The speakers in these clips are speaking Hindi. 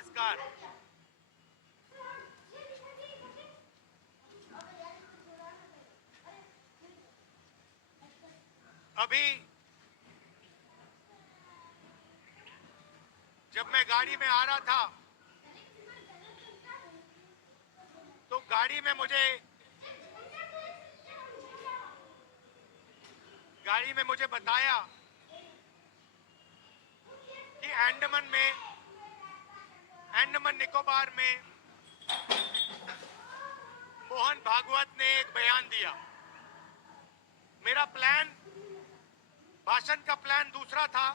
नमस्कार। अभी जब मैं गाड़ी में आ रहा था तो गाड़ी में मुझे बताया कि अंडमान निकोबार में मोहन भागवत ने एक बयान दिया। मेरा भाषण का प्लान दूसरा था,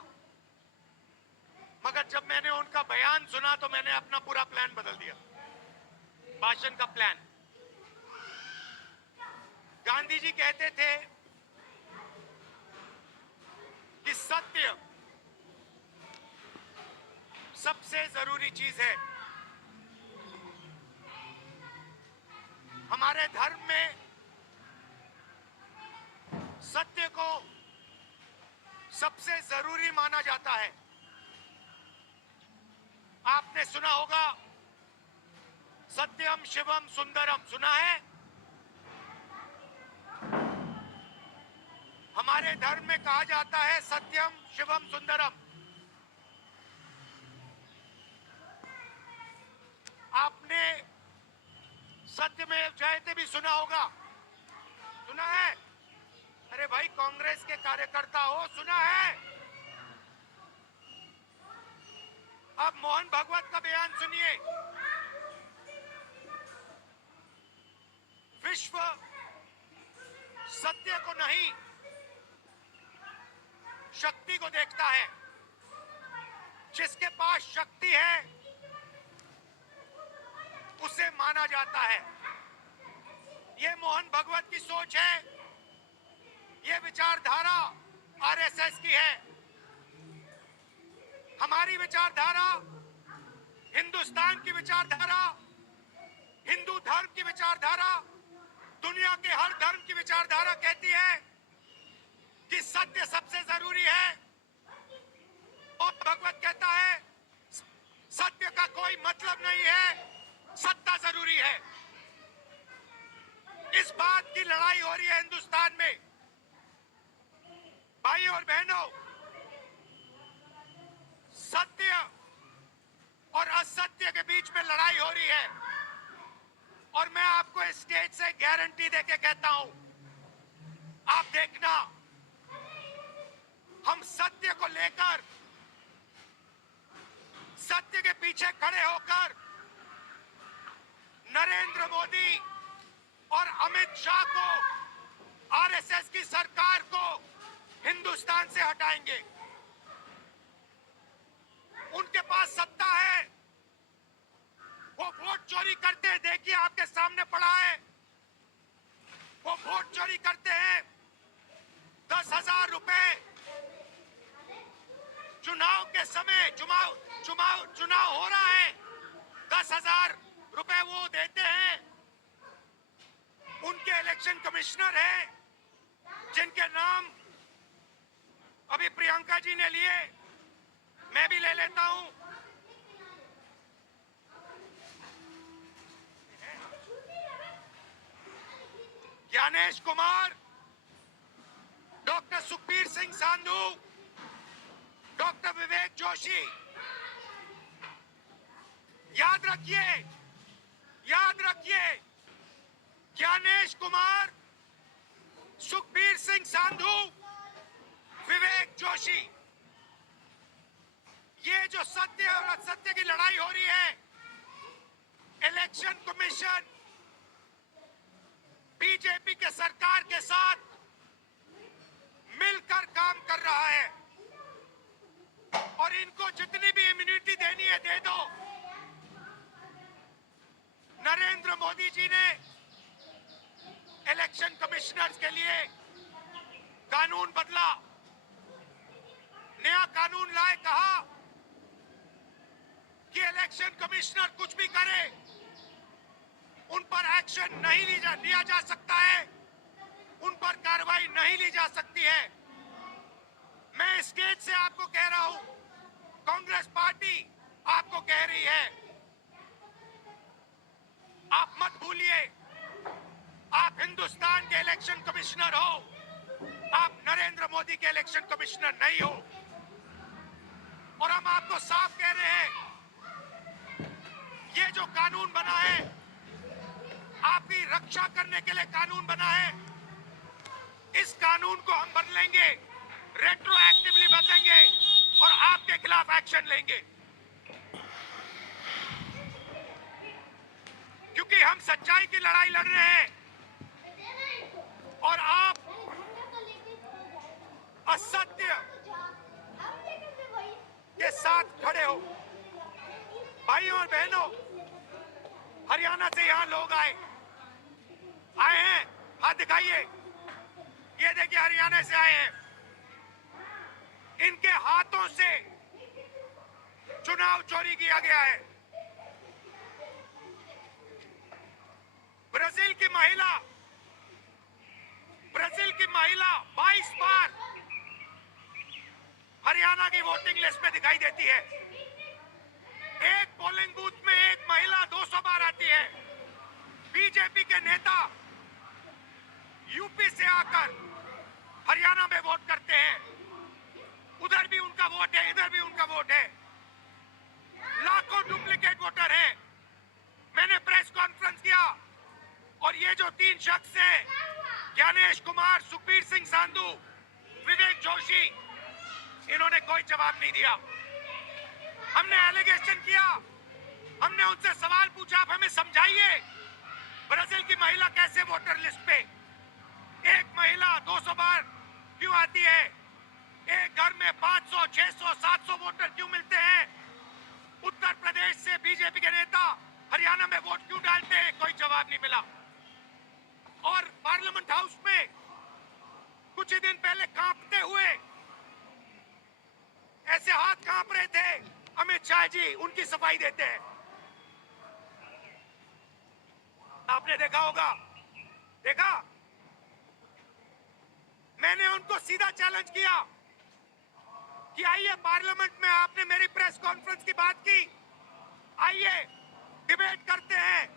मगर जब मैंने उनका बयान सुना तो मैंने अपना पूरा प्लान बदल दिया। भाषण का प्लान, गांधी जी कहते थे कि सत्य सबसे जरूरी चीज है। हमारे धर्म में सत्य को सबसे जरूरी माना जाता है। आपने सुना होगा सत्यम शिवम सुंदरम, सुना है? हमारे धर्म में कहा जाता है सत्यम शिवम सुंदरम। आपने सत्यमेव जयते भी सुना होगा, सुना है? अरे भाई, कांग्रेस के कार्यकर्ता हो, सुना है? अब मोहन भागवत का बयान सुनिए। विश्व सत्य को नहीं, शक्ति को देखता है। जिसके पास शक्ति है उसे माना जाता है। यह मोहन भागवत की सोच है। यह विचारधारा आरएसएस की है। हमारी विचारधारा, हिंदुस्तान की विचारधारा, हिंदू धर्म की विचारधारा, दुनिया के हर धर्म की विचारधारा कहती है कि सत्य सबसे जरूरी है। और भगवत कहता है सत्य का कोई मतलब नहीं है, सत्ता जरूरी है। इस बात की लड़ाई हो रही है हिंदुस्तान में। भाई और बहनों, सत्य और असत्य के बीच में लड़ाई हो रही है। और मैं आपको इस स्टेज से गारंटी देके कहता हूं, आप देखना, हम सत्य को लेकर, सत्य के पीछे खड़े होकर नरेंद्र मोदी और अमित शाह को, आरएसएस की सरकार को हिंदुस्तान से हटाएंगे। उनके पास सत्ता है, वो वोट चोरी करते हैं। देखिए, आपके सामने पड़ा है, वो वोट चोरी करते हैं। 10,000 रुपए चुनाव के समय, चुनाव हो रहा है, 10,000 रुपए वो देते हैं। उनके इलेक्शन कमिश्नर हैं जिनके नाम अभी प्रियंका जी ने लिए, मैं भी ले लेता हूं। Gyanesh Kumar, doctor Sukhbir Singh Sandhu, doctor Vivek Joshi. याद रखिए, ज्ञानेश कुमार, सुखबीर सिंह सांधू, विवेक जोशी। ये जो सत्य और असत्य की लड़ाई हो रही है, इलेक्शन कमीशन बीजेपी के सरकार के साथ मिलकर काम कर रहा है। और इनको जितनी भी इम्यूनिटी देनी है दे दो। नरेंद्र मोदी जी ने इलेक्शन कमिश्नर्स के लिए कानून बदला, नया कानून लाए, कहा कि इलेक्शन कमिश्नर कुछ भी करे, उन पर एक्शन नहीं लिया जा सकता है, उन पर कार्रवाई नहीं ली जा सकती है। मैं स्टेज से आपको कह रहा हूं, कांग्रेस पार्टी आपको कह रही है, आप मत भूलिए, आप हिंदुस्तान के इलेक्शन कमिश्नर हो, आप नरेंद्र मोदी के इलेक्शन कमिश्नर नहीं हो। और हम आपको साफ कह रहे हैं, ये जो कानून बना है, आपकी रक्षा करने के लिए कानून बना है। इस कानून को हम बदलेंगे, रेट्रोएक्टिवली बदलेंगे और आपके खिलाफ एक्शन लेंगे, क्योंकि हम सच्चाई की लड़ाई लड़ रहे हैं और आप असत्य के साथ खड़े हो। भाइयों और बहनों, हरियाणा से यहां लोग आए हैं, हाथ दिखाइए। ये देखिए, हरियाणा से आए हैं। इनके हाथों से चुनाव चोरी किया गया है। ब्राजील की महिला 22 बार हरियाणा की वोटिंग लिस्ट में दिखाई देती है। एक पोलिंग बूथ में एक महिला 200 बार आती है। बीजेपी के नेता यूपी से आकर हरियाणा में वोट करते हैं। उधर भी उनका वोट है, इधर भी उनका वोट है। लाखों डुप्लीकेट वोटर हैं। मैंने प्रेस कॉन्फ्रेंस किया और ये जो 3 शख्स हैं, ज्ञानेश कुमार, सुखबीर सिंह सांधू, विवेक जोशी, इन्होंने कोई जवाब नहीं दिया। हमने एलिगेशन किया, हमने उनसे सवाल पूछा, आप हमें समझाइए, ब्राजील की महिला कैसे वोटर लिस्ट पे, एक महिला 200 बार क्यों आती है? एक घर में 500, 600, 700 वोटर क्यों मिलते हैं? उत्तर प्रदेश से बीजेपी के नेता हरियाणा में वोट क्यों डालते हैं? कोई जवाब नहीं मिला। और पार्लियामेंट हाउस में कुछ ही दिन पहले कांपते हुए, ऐसे हाथ कांप रहे थे, अमित शाह जी उनकी सफाई देते हैं। आपने देखा होगा, देखा? मैंने उनको सीधा चैलेंज किया कि आइए पार्लियामेंट में, आपने मेरी प्रेस कॉन्फ्रेंस की बात की, आइए डिबेट करते हैं,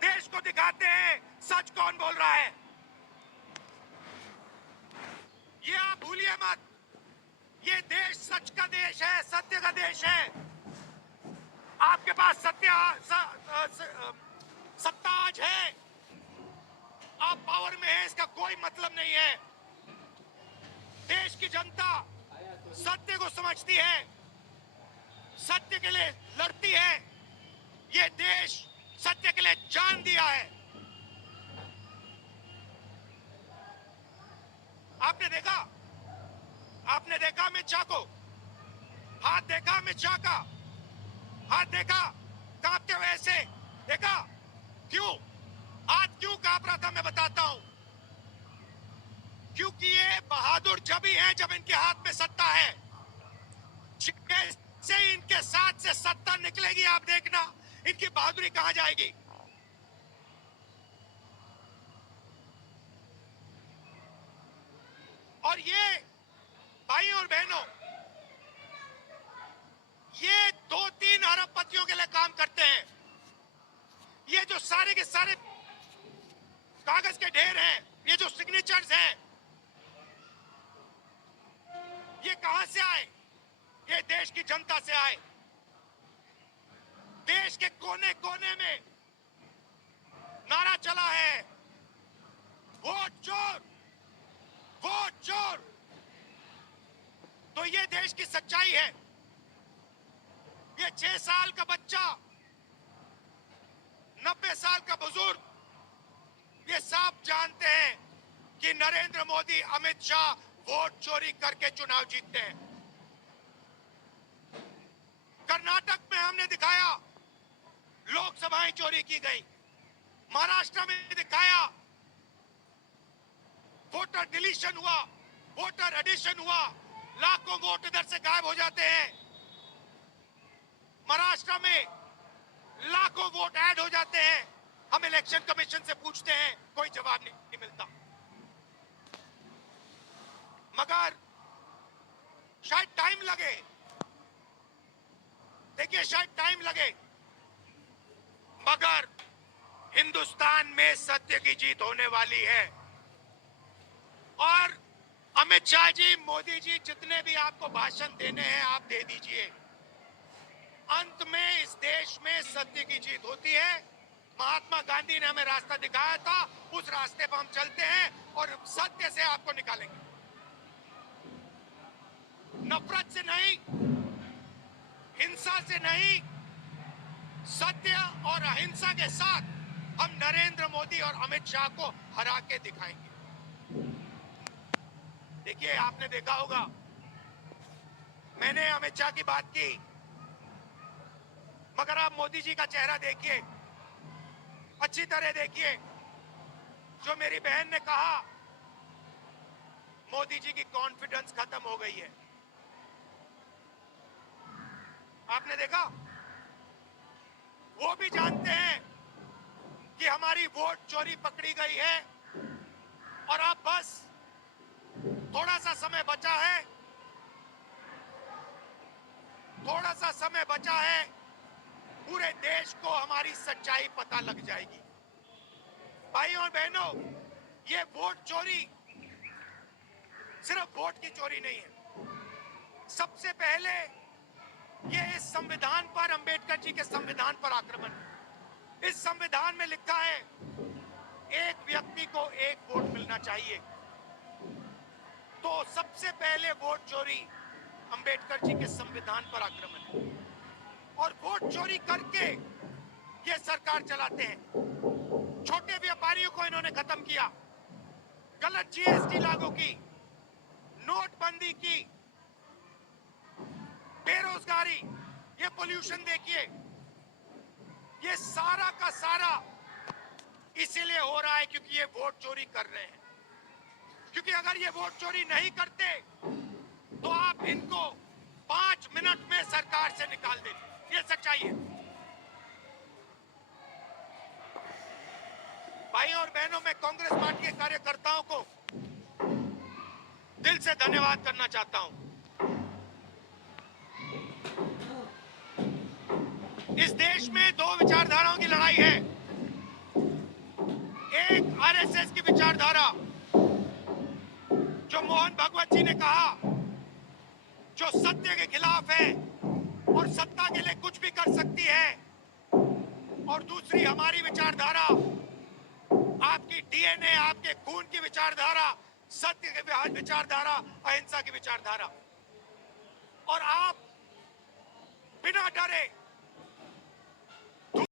देश को दिखाते हैं सच कौन बोल रहा है। ये आप भूलिए मत, ये देश सच का देश है, सत्य का देश है। आपके पास सत्ता आज है, आप पावर में है, इसका कोई मतलब नहीं है। देश की जनता सत्य को समझती है, सत्य के लिए लड़ती है। ये देश सत्य के लिए जान दिया है। आपने देखा अमित शाह को, हाथ देखा अमित शाह का, हाथ देखा कांपते हुए ऐसे देखा। क्यों? आज क्यों कांप रहा था मैं बताता हूं। क्योंकि ये बहादुर जब ही है जब इनके हाथ में सत्ता है। जैसे इनके साथ से सत्ता निकलेगी, आप देखना इनकी बहादुरी कहां जाएगी। और ये भाइयों और बहनों, ये 2-3 अरबपतियों के लिए काम करते हैं। ये जो सारे के सारे कागज के ढेर हैं, ये जो सिग्नेचर्स हैं, ये कहां से आए? ये देश की जनता से आए। देश के कोने कोने में नारा चला है, वोट चोर, वोट चोर। तो ये देश की सच्चाई है। ये 6 साल का बच्चा, 90 साल का बुजुर्ग, ये सब जानते हैं कि नरेंद्र मोदी, अमित शाह वोट चोरी करके चुनाव जीतते हैं। कर्नाटक में हमने दिखाया लोकसभाएं चोरी की गई, महाराष्ट्र में दिखाया वोटर डिलीशन हुआ, वोटर एडिशन हुआ, लाखों वोट इधर से गायब हो जाते हैं। महाराष्ट्र में लाखों वोट ऐड हो जाते हैं। हम इलेक्शन कमीशन से पूछते हैं, कोई जवाब नहीं मिलता। मगर शायद टाइम लगे, देखिए शायद टाइम लगे, मगर हिंदुस्तान में सत्य की जीत होने वाली है। और अमित शाह जी, मोदी जी, जितने भी आपको भाषण देने हैं आप दे दीजिए। अंत में इस देश में सत्य की जीत होती है। महात्मा गांधी ने हमें रास्ता दिखाया था, उस रास्ते पर हम चलते हैं और सत्य से आपको निकालेंगे। नफरत से नहीं, हिंसा से नहीं, सत्य और अहिंसा के साथ हम नरेंद्र मोदी और अमित शाह को हरा के दिखाएंगे। देखिए, आपने देखा होगा, मैंने अमित शाह की बात की, मगर आप मोदी जी का चेहरा देखिए, अच्छी तरह देखिए। जो मेरी बहन ने कहा, मोदी जी की कॉन्फिडेंस खत्म हो गई है। आपने देखा, वो भी जानते हैं कि हमारी वोट चोरी पकड़ी गई है और अब बस थोड़ा सा समय बचा है, थोड़ा सा समय बचा है, पूरे देश को हमारी सच्चाई पता लग जाएगी। भाइयों और बहनों, ये वोट चोरी सिर्फ वोट की चोरी नहीं है। सबसे पहले ये इस संविधान पर, अंबेडकर जी के संविधान पर आक्रमण है। इस संविधान में लिखा है एक व्यक्ति को एक वोट मिलना चाहिए। तो सबसे पहले वोट चोरी अंबेडकर जी के संविधान पर आक्रमण है। और वोट चोरी करके ये सरकार चलाते हैं। छोटे व्यापारियों को इन्होंने खत्म किया, गलत जीएसटी लागू की, नोटबंदी की, बेरोजगारी, ये पोल्यूशन देखिए, ये सारा का सारा इसीलिए हो रहा है क्योंकि ये वोट चोरी कर रहे हैं। क्योंकि अगर ये वोट चोरी नहीं करते तो आप इनको 5 मिनट में सरकार से निकाल देते। ये सच्चाई है। भाइयों और बहनों, मैं कांग्रेस पार्टी के कार्यकर्ताओं को दिल से धन्यवाद करना चाहता हूं। इस देश में दो विचारधाराओं की लड़ाई है। एक आरएसएस की विचारधारा, जो मोहन भगवत जी ने कहा, जो सत्य के खिलाफ है और सत्ता के लिए कुछ भी कर सकती है। और दूसरी हमारी विचारधारा, आपकी डीएनए, आपके खून की विचारधारा, सत्य की विचारधारा, अहिंसा की विचारधारा। और आप बिना डरे